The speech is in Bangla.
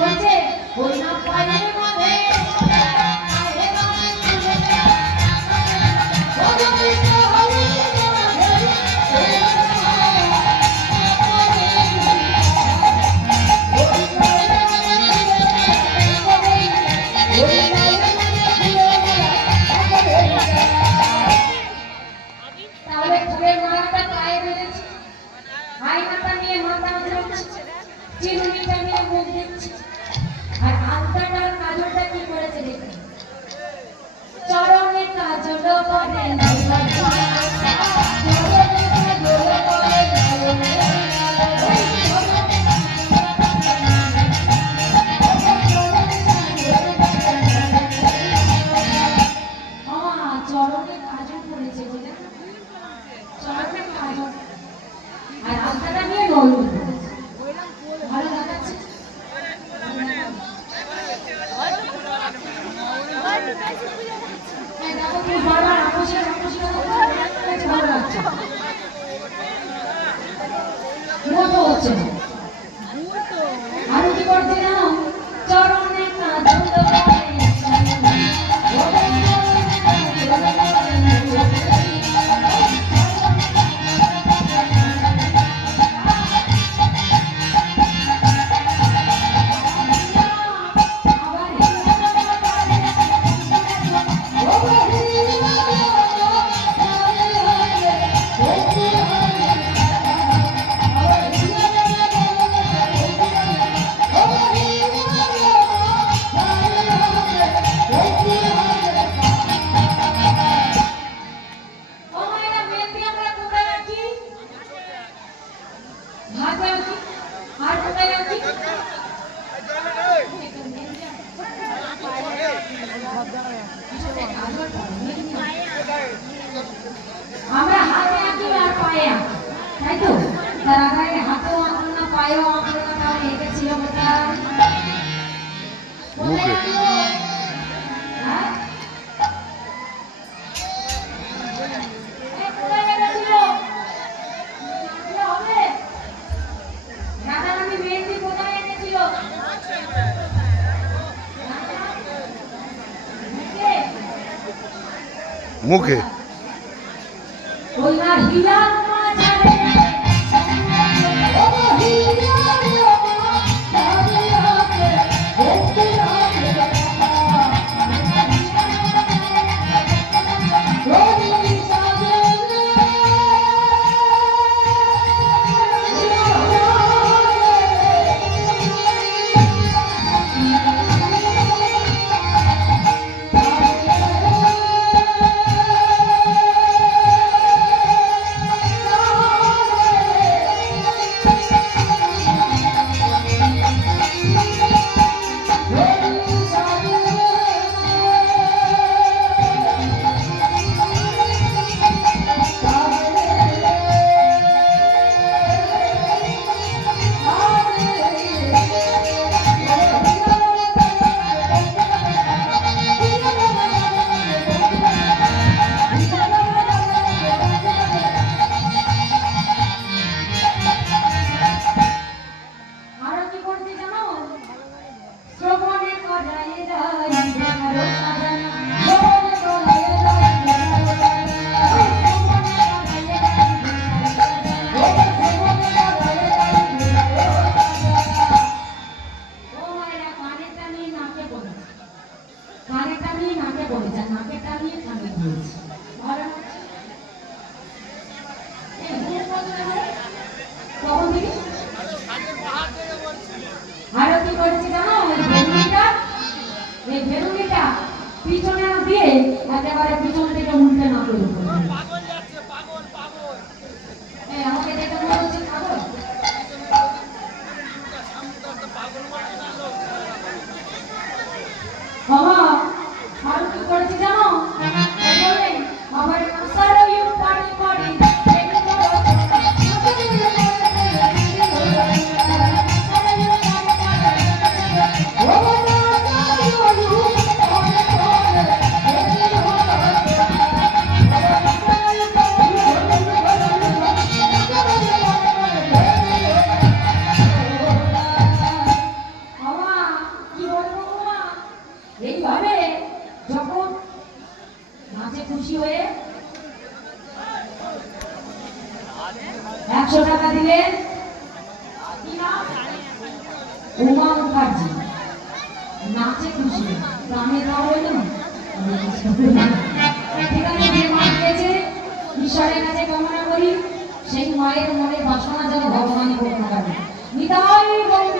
বলছে ওই না পায়ের মাঝে তাহলে ফুলের মালাটা পায়ে বেঁধেছি, আয়নাটা নিয়ে মাথা মুছছে, চিরুনিটা নিয়ে মুখ দিচ্ছে, আর আলতাটার কাজলটা কি করেছে দেখুন, চরণে কাজল করে চরণে কাজল করেছে, চরণে কাজল আর আলতাটা নিয়ে নরম করেছে, ভালো দেখাচ্ছে। দেখো তুমি বারবার আকর্ষণ ভালো লাগছে, মতো হচ্ছে না। আরো কি করছে জানো, চরণে কাজল আমরা হাতে আঁকি আর পায়ে আঁকি, তাই তো? তার আগে হাতেও আঁকলো না, পায়েও আঁকলো না, তাহলে এঁকেছিল কোথায়? রাধারানী মেহেন্দি কোথায় এনেছিল? মুখে। ওই না হিলা মাঝারে পিছনে দিয়ে একেবারে পিছন থেকে উল্টে না করে আমাকে দেখে মনে হচ্ছে পাগল। বাবা আর কি করেছি জানো, আমার সারা ইউ পানি পানি উমা মুখার্জি নাচে খুশি গ্রামে দেওয়া হইল না ঠিক আছে, যে মা দিয়েছে ঈশ্বরের কাছে কামনা করি সেই মায়ের মনে বাসনা যেন ভগবানই পূর্ণ করে। নিতাই গৌর